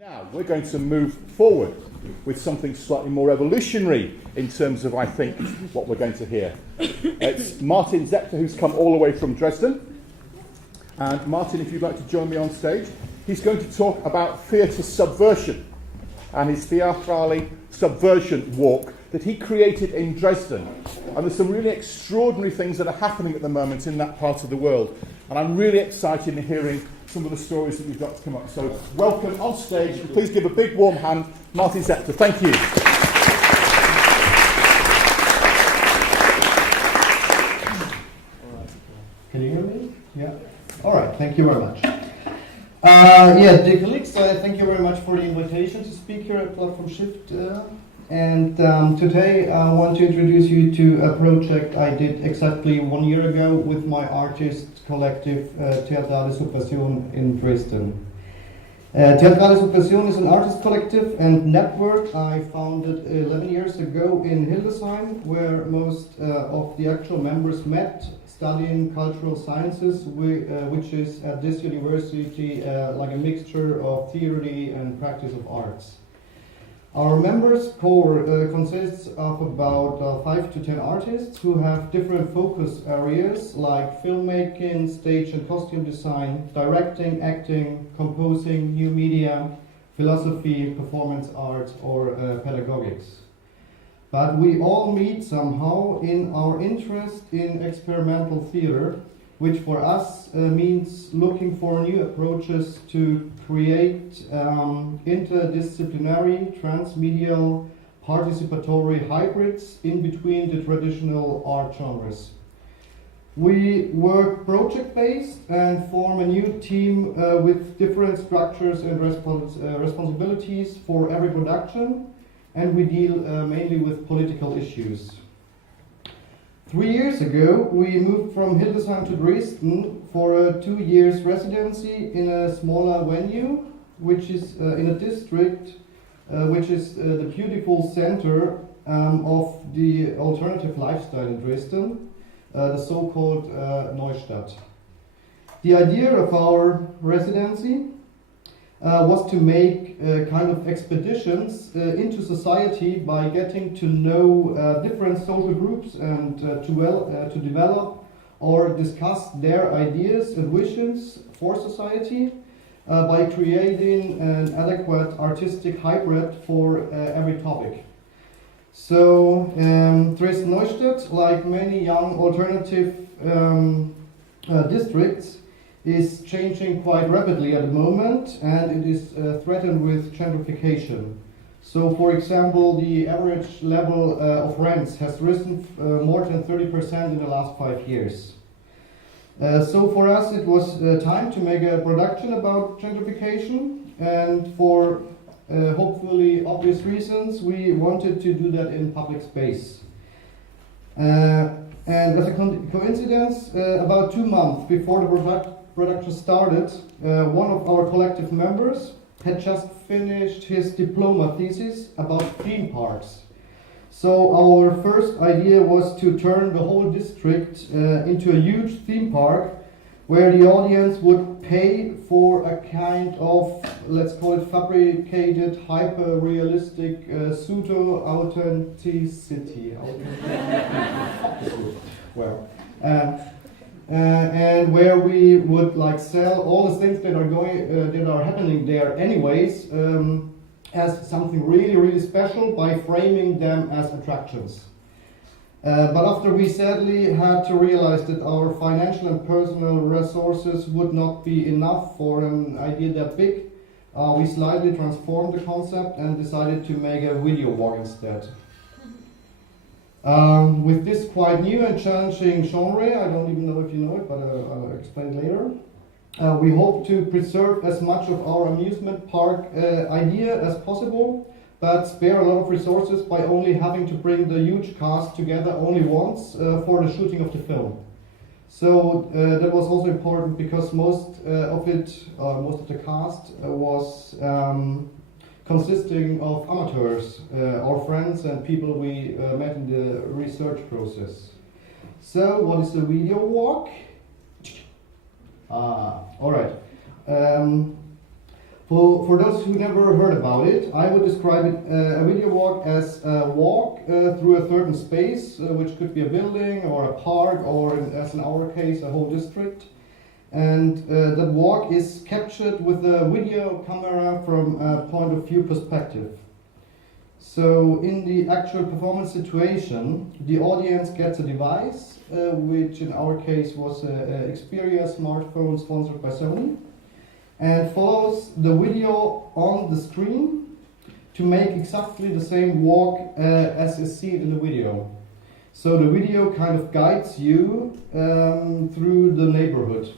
Now, we're going to move forward with something slightly more revolutionary in terms of, I think, what we're going to hear. It's Martin Zepter, who's come all the way from Dresden. And Martin, if you'd like to join me on stage, he's going to talk about theatre subversion and his Theatrale subversion walk that he created in Dresden. And there's some really extraordinary things that are happening at the moment in that part of the world. And I'm really excited in hearing some of the stories that we've got to come up. So welcome on stage. Please give a big warm hand, Martin Zepter. Thank you. Can you hear me? Yeah. All right. Thank you very much. Dear colleagues, thank you very much for the invitation to speak here at Platform Shift. Today I want to introduce you to a project I did exactly 1 year ago with my artist collective Theatrale Subversion in Dresden. Theatrale Subversion is an artist collective and network I founded 11 years ago in Hildesheim, where most of the actual members met studying cultural sciences, which is at this university like a mixture of theory and practice of arts. Our members' core consists of about 5 to 10 artists who have different focus areas like filmmaking, stage and costume design, directing, acting, composing, new media, philosophy, performance art, or pedagogics. But we all meet somehow in our interest in experimental theater, which for us means looking for new approaches to create interdisciplinary, transmedial, participatory hybrids in between the traditional art genres. We work project-based and form a new team with different structures and responsibilities for every production, and we deal mainly with political issues. 3 years ago, we moved from Hildesheim to Dresden for a 2 years residency in a smaller venue, which is in a district which is the beautiful center of the alternative lifestyle in Dresden, the so-called Neustadt. The idea of our residency was to make kind of expeditions into society by getting to know different social groups and to develop or discuss their ideas and visions for society by creating an adequate artistic hybrid for every topic. So Dresden-Neustadt, like many young alternative districts, is changing quite rapidly at the moment, and it is threatened with gentrification. So, for example, the average level of rents has risen more than 30% in the last 5 years. So for us it was time to make a production about gentrification, and for hopefully obvious reasons we wanted to do that in public space. And as a coincidence, about 2 months before the production started, one of our collective members had just finished his diploma thesis about theme parks. So our first idea was to turn the whole district into a huge theme park where the audience would pay for a kind of, let's call it fabricated, hyper-realistic pseudo-authenticity. Well, and where we would like sell all the things that are happening there anyways as something really, really special by framing them as attractions. But after we sadly had to realize that our financial and personal resources would not be enough for an idea that big, we slightly transformed the concept and decided to make a video walk instead. With this quite new and challenging genre, I don't even know if you know it, but I'll explain later. We hope to preserve as much of our amusement park idea as possible, but spare a lot of resources by only having to bring the huge cast together only once for the shooting of the film. So that was also important because most of the cast was consisting of amateurs, our friends and people we met in the research process. So what is the video walk? All right. For for those who never heard about it, I would describe it, a video walk as a walk through a certain space, which could be a building or a park, or as in our case, a whole district. And that walk is captured with a video camera from a point of view perspective. So in the actual performance situation, the audience gets a device, which in our case was an Xperia smartphone sponsored by Sony, and follows the video on the screen to make exactly the same walk as is seen in the video. So the video kind of guides you through the neighborhood.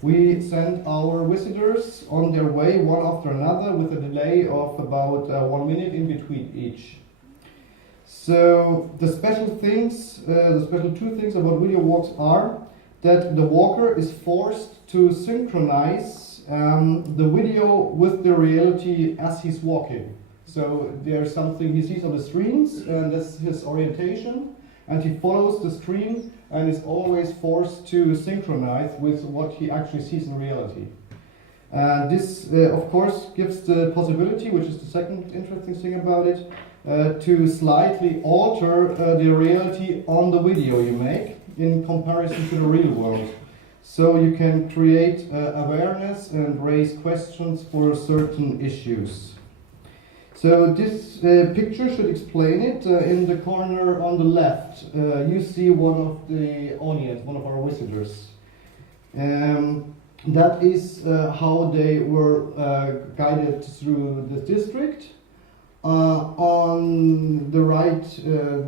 We send our visitors on their way one after another with a delay of about 1 minute in between each. So the special two things about video walks are that the walker is forced to synchronize the video with the reality as he's walking. So there's something he sees on the screens, and that's his orientation, and he follows the screen and is always forced to synchronize with what he actually sees in reality. This, of course, gives the possibility, which is the second interesting thing about it, to slightly alter the reality on the video you make in comparison to the real world. So you can create awareness and raise questions for certain issues. So this picture should explain it. In the corner on the left, you see one of the audience, one of our visitors. That is how they were guided through the district. On the right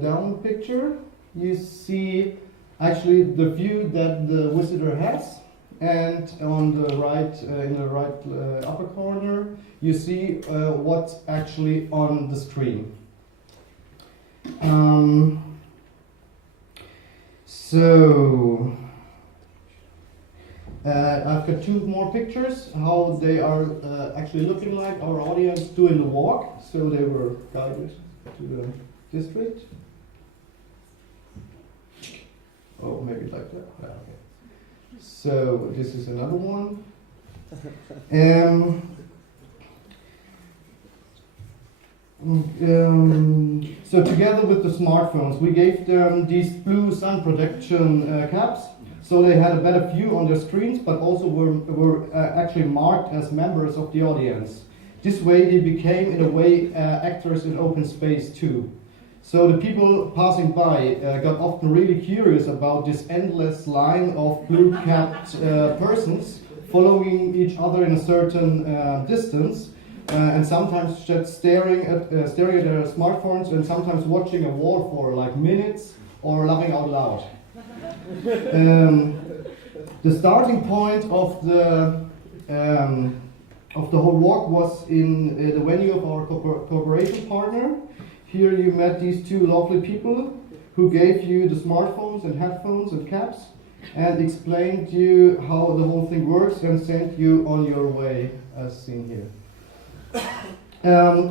down picture, you see actually the view that the visitor has, and on the right, in the right upper corner, you see what's actually on the screen. I've got two more pictures, how they are actually looking like our audience doing the walk. So they were guided to the district. Oh, maybe like that. Yeah, okay. So this is another one. So together with the smartphones, we gave them these blue sun protection caps, so they had a better view on their screens, but also were actually marked as members of the audience. This way they became, in a way, actors in open space too. So the people passing by got often really curious about this endless line of blue-capped persons following each other in a certain distance, and sometimes just staring at their smartphones, and sometimes watching a wall for like minutes or laughing out loud. The starting point of the whole walk was in the venue of our cooperation partner. Here you met these two lovely people who gave you the smartphones and headphones and caps and explained to you how the whole thing works and sent you on your way, as seen here.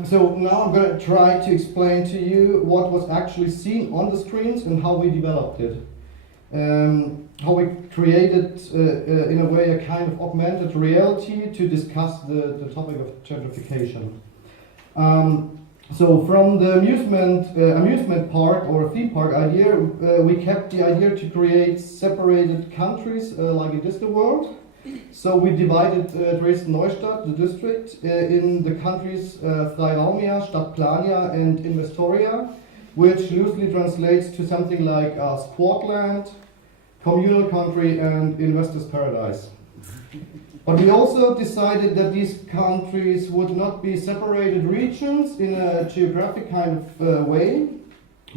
So now I'm going to try to explain to you what was actually seen on the screens and how we developed it. How we created, in a way, a kind of augmented reality to discuss the topic of gentrification. So from the amusement park or theme park idea, we kept the idea to create separated countries like in Disney World. So we divided Dresden-Neustadt, the district, in the countries Freiraumia, Stadtplania and Investoria, which loosely translates to something like Squawkland, Communal Country and Investor's Paradise. But we also decided that these countries would not be separated regions in a geographic kind of way,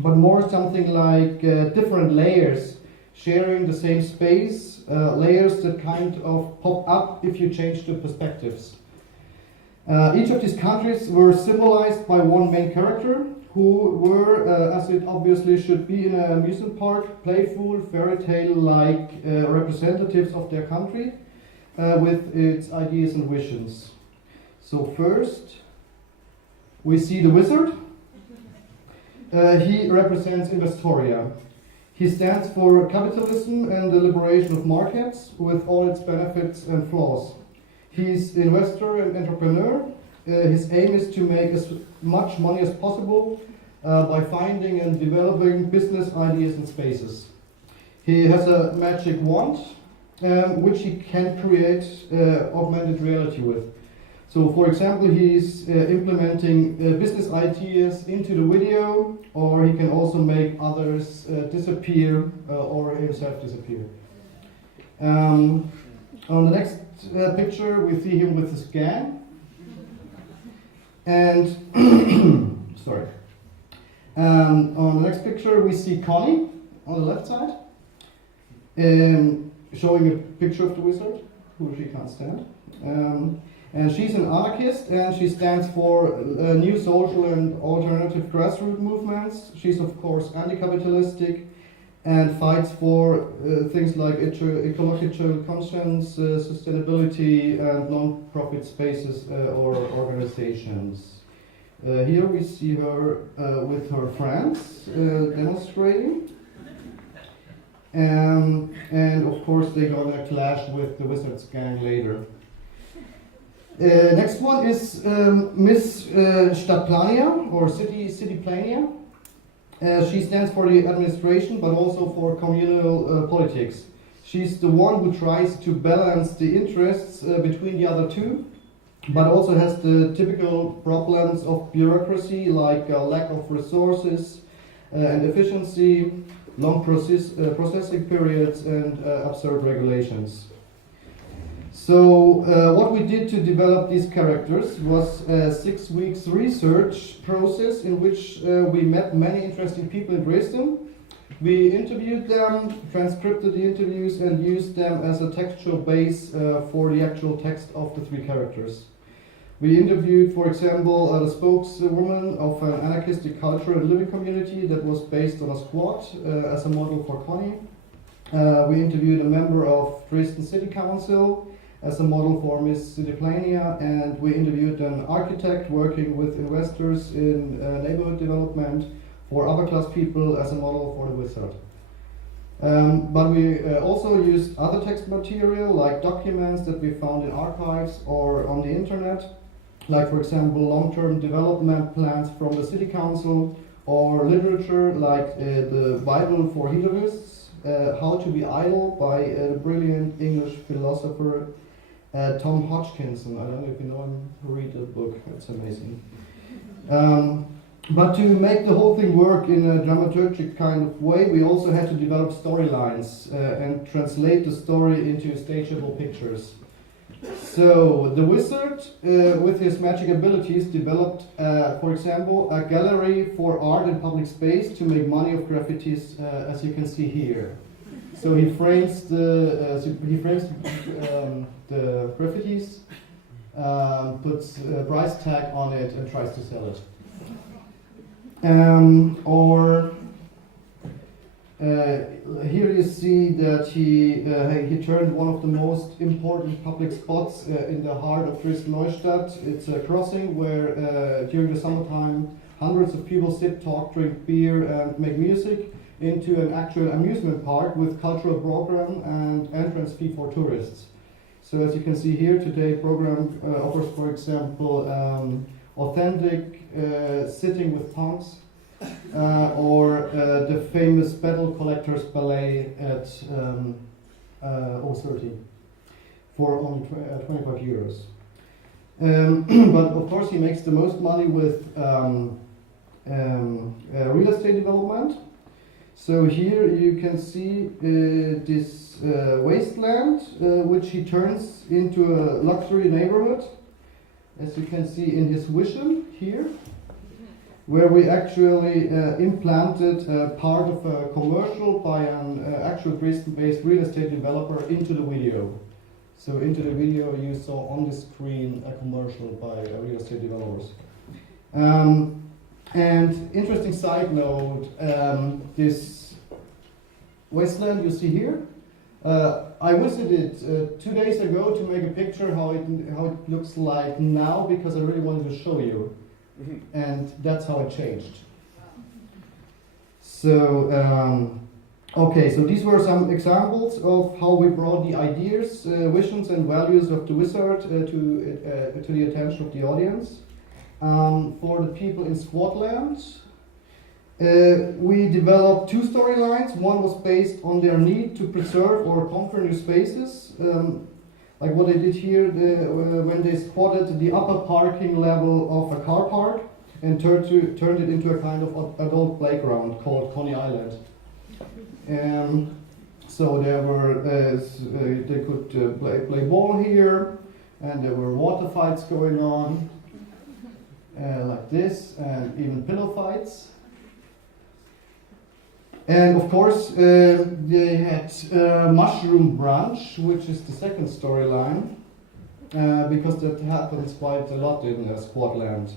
but more something like different layers sharing the same space, layers that kind of pop up if you change the perspectives. Each of these countries were symbolized by one main character, who were, as it obviously should be in an amusement park, playful, fairy tale-like representatives of their country, with its ideas and visions. So first, we see the wizard. He represents Investoria. He stands for capitalism and the liberation of markets with all its benefits and flaws. He's investor and entrepreneur. His aim is to make as much money as possible by finding and developing business ideas and spaces. He has a magic wand which he can create augmented reality with. So, for example, he's implementing business ideas into the video, or he can also make others disappear or himself disappear. On the next picture, we see him with his gang. And, sorry. On the next picture, we see Kotti on the left side, showing a picture of the wizard, who she can't stand. And she's an anarchist, and she stands for new social and alternative grassroots movements. She's, of course, anti-capitalistic and fights for things like ecological conscience, sustainability, and non-profit spaces or organizations. Here we see her with her friends demonstrating. And of course, they're going to clash with the Wizards gang later. Next one is Miss Stadtplania, or City Plania. She stands for the administration, but also for communal politics. She's the one who tries to balance the interests between the other two, but also has the typical problems of bureaucracy, like lack of resources and efficiency, long processing periods, and absurd regulations. So what we did to develop these characters was a 6 weeks research process in which we met many interesting people in Dresden. We interviewed them, transcribed the interviews, and used them as a textual base for the actual text of the 3 characters. We interviewed, for example, the spokeswoman of an anarchistic culture and living community that was based on a squad as a model for Kotti. We interviewed a member of Dresden City Council as a model for Miss Cityplania, and we interviewed an architect working with investors in neighborhood development for upper class people as a model for the wizard. But we also used other text material like documents that we found in archives or on the internet, like for example long-term development plans from the city council, or literature like the Bible for hedonists, How to Be Idle by the brilliant English philosopher Tom Hodgkinson. I don't know if you know him, read the book, it's amazing. But to make the whole thing work in a dramaturgic kind of way, we also had to develop storylines and translate the story into stageable pictures. So the wizard, with his magic abilities, developed, for example, a gallery for art and public space to make money of graffitis, as you can see here. So he frames the graffitis, puts a price tag on it, and tries to sell it. Here you see that he turned one of the most important public spots in the heart of Dresden-Neustadt. It's a crossing where during the summertime hundreds of people sit, talk, drink beer, and make music, into an actual amusement park with cultural program and entrance fee for tourists. So as you can see here, today program offers, for example, authentic sitting with punks, or the famous Battle Collectors Ballet at O30 for only 25 euros. But of course he makes the most money with real estate development. So here you can see this wasteland which he turns into a luxury neighborhood, as you can see in his vision here, where we actually implanted part of a commercial by an actual Dresden-based real estate developer into the video. So into the video you saw on the screen a commercial by real estate developers. And interesting side note, this wasteland you see here, I visited 2 days ago to make a picture how it looks like now, because I really wanted to show you. And that's how it changed. So Okay, so these were some examples of how we brought the ideas, visions, and values of the wizard to the attention of the audience. For the people in Scotland, we developed two storylines. One was based on their need to preserve or conquer new spaces, like what they did here when they spotted the upper parking level of a car park and turned it into a kind of adult playground called Coney Island. So there were they could play ball here, and there were water fights going on like this, and even pillow fights. And of course, they had mushroom brunch, which is the second storyline, because that happens quite a lot in Scotland.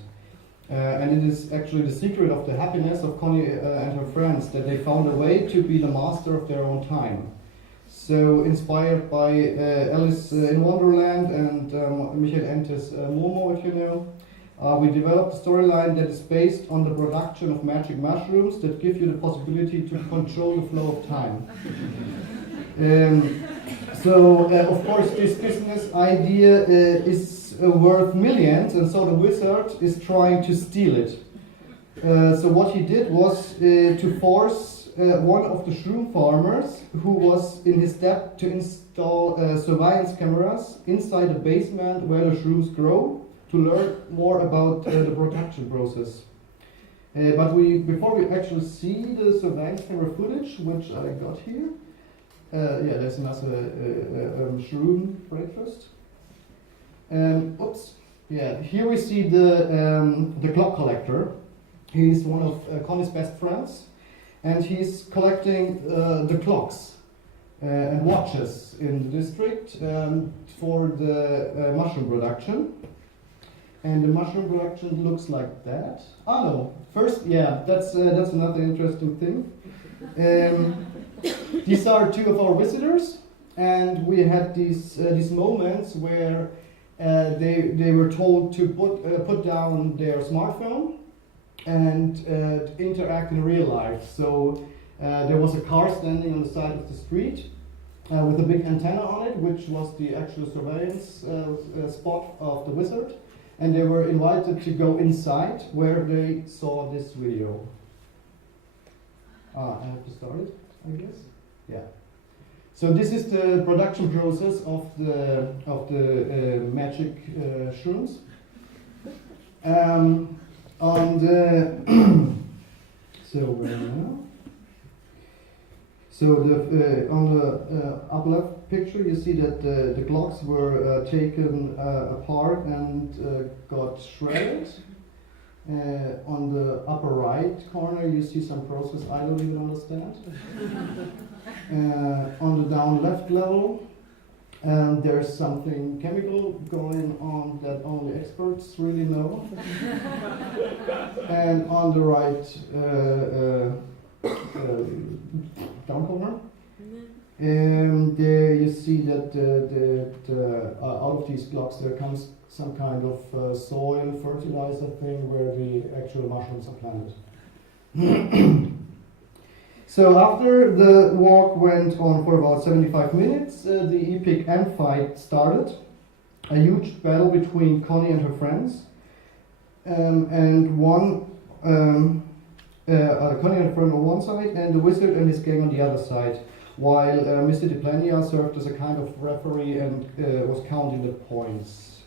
And it is actually the secret of the happiness of Connie and her friends that they found a way to be the master of their own time. So, inspired by Alice in Wonderland and Michael Ente's Momo, if you know, we developed a storyline that is based on the production of magic mushrooms that give you the possibility to control the flow of time. Of course, this business idea is worth millions, and so the wizard is trying to steal it. So what he did was to force one of the shroom farmers, who was in his debt, to install surveillance cameras inside the basement where the shrooms grow, to learn more about the production process. But before we actually see the surveillance camera footage, which I got here, there's another shroom breakfast. Here we see the clock collector. He's one of Connie's best friends, and he's collecting the clocks and watches in the district for the mushroom production. And the mushroom production looks like that. Oh no! First, that's another interesting thing. These are two of our visitors, and we had these moments where they were told to put down their smartphone and interact in real life. So there was a car standing on the side of the street with a big antenna on it, which was the actual surveillance spot of the wizard. And they were invited to go inside where they saw this video. I have to start it, I guess. Yeah. So this is the production process of the magic shrooms. On the upper left picture, you see that the clocks were taken apart and got shredded. On the upper right corner, you see some process I don't even understand. On the down left level, there's something chemical going on that only experts really know. And on the right down corner, there you see that out of these blocks there comes some kind of soil fertilizer thing where the actual mushrooms are planted. So after the walk went on for about 75 minutes, the epic end fight started. A huge battle between Connie and her friends, and Connie and her friend on one side, and the wizard and his gang on the other side, while Mr. Deplania served as a kind of referee and was counting the points.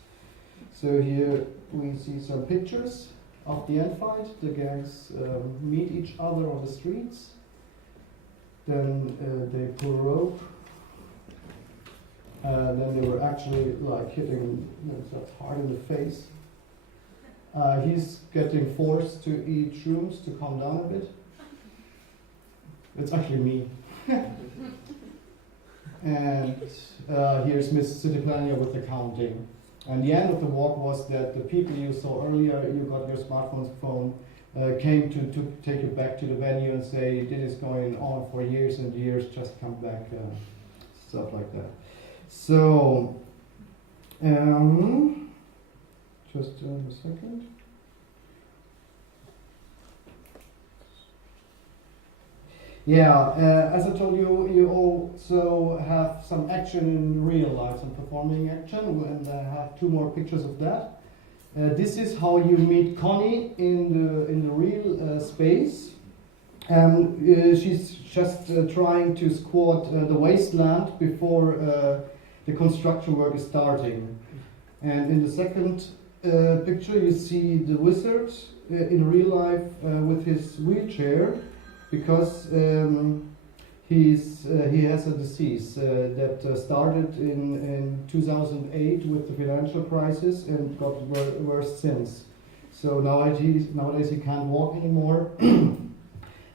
So here we see some pictures of the end fight. The gangs meet each other on the streets. Then they pull a rope. Then they were actually like hitting hard in the face. He's getting forced to eat shrooms to calm down a bit. It's actually me. And here's Miss Cityplania with the counting. And the end of the walk was that the people you saw earlier, you got your smartphone came to take you back to the venue and say, this is going on for years and years, just come back, stuff like that. So, just a second. Yeah, as I told you, you also have some action in real life, some performing action, and I have 2 more pictures of that. This is how you meet Connie in the real space. She's just trying to squat the wasteland before the construction work is starting. And in the second picture, you see the wizard in real life with his wheelchair, because he has a disease that started in 2008 with the financial crisis and got worse since. So nowadays he can't walk anymore,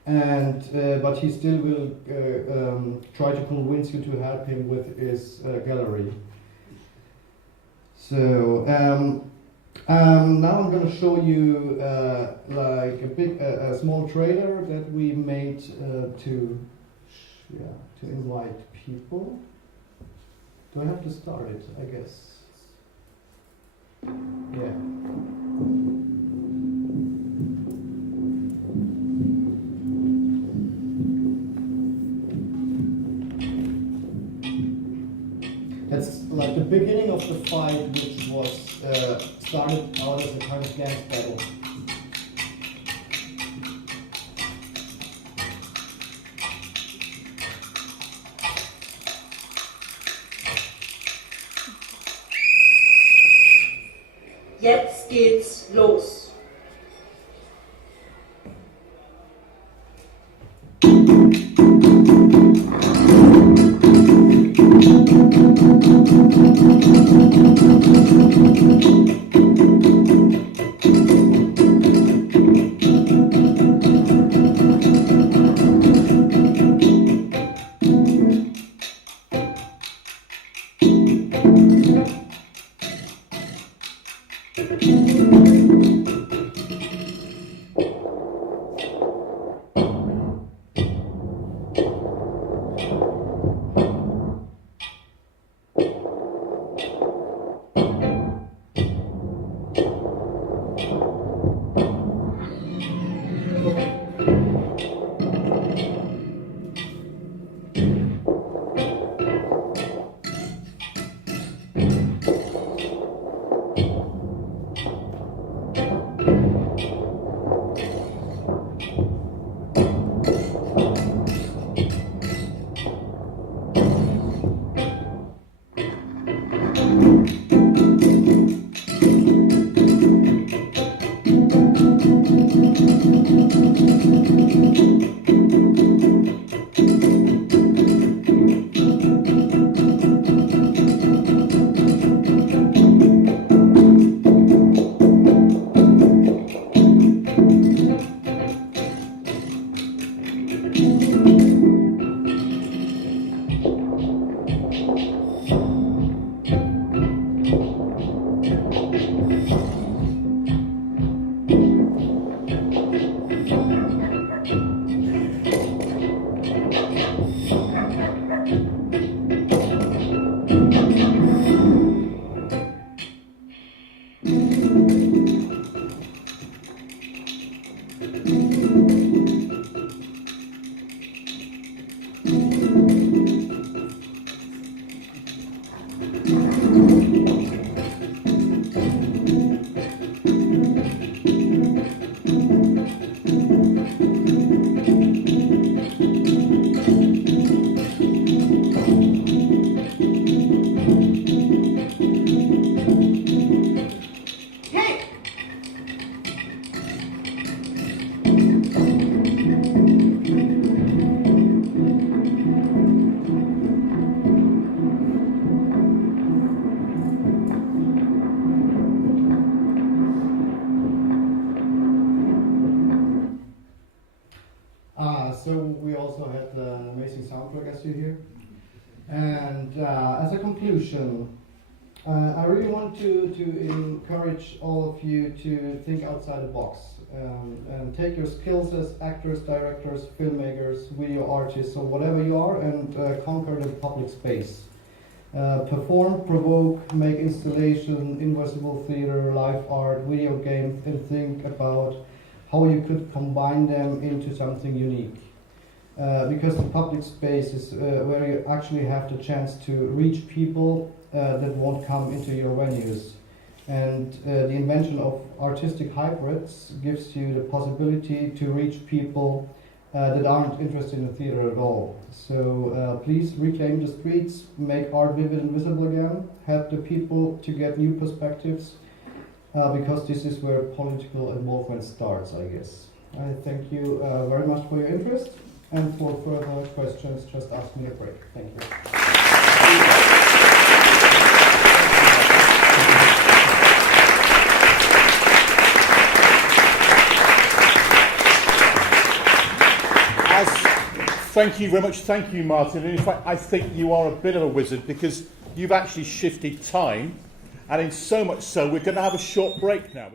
and but he still will try to convince you to help him with his gallery. So now I'm going to show you like a small trailer that we made to invite people. Do I have to start it? I guess. Yeah. That's like the beginning of the fight, which was started out as a kind of dance battle. Jetzt geht's los. So we also had an amazing soundtrack, as you hear. And as a conclusion, I really want to encourage all of you to think outside the box and take your skills as actors, directors, filmmakers, video artists, or whatever you are, and conquer the public space. Perform, provoke, make installation, invisible theater, live art, video games, and think about how you could combine them into something unique. because the public space is where you actually have the chance to reach people that won't come into your venues. And the invention of artistic hybrids gives you the possibility to reach people that aren't interested in the theater at all. So please reclaim the streets, make art vivid and visible again, help the people to get new perspectives, because this is where political involvement starts, I guess. I thank you very much for your interest, and for further questions, just ask me a break. Thank you. Thank you very much. Thank you, Martin. And in fact, I think you are a bit of a wizard because you've actually shifted time, and in so much so, we're going to have a short break now.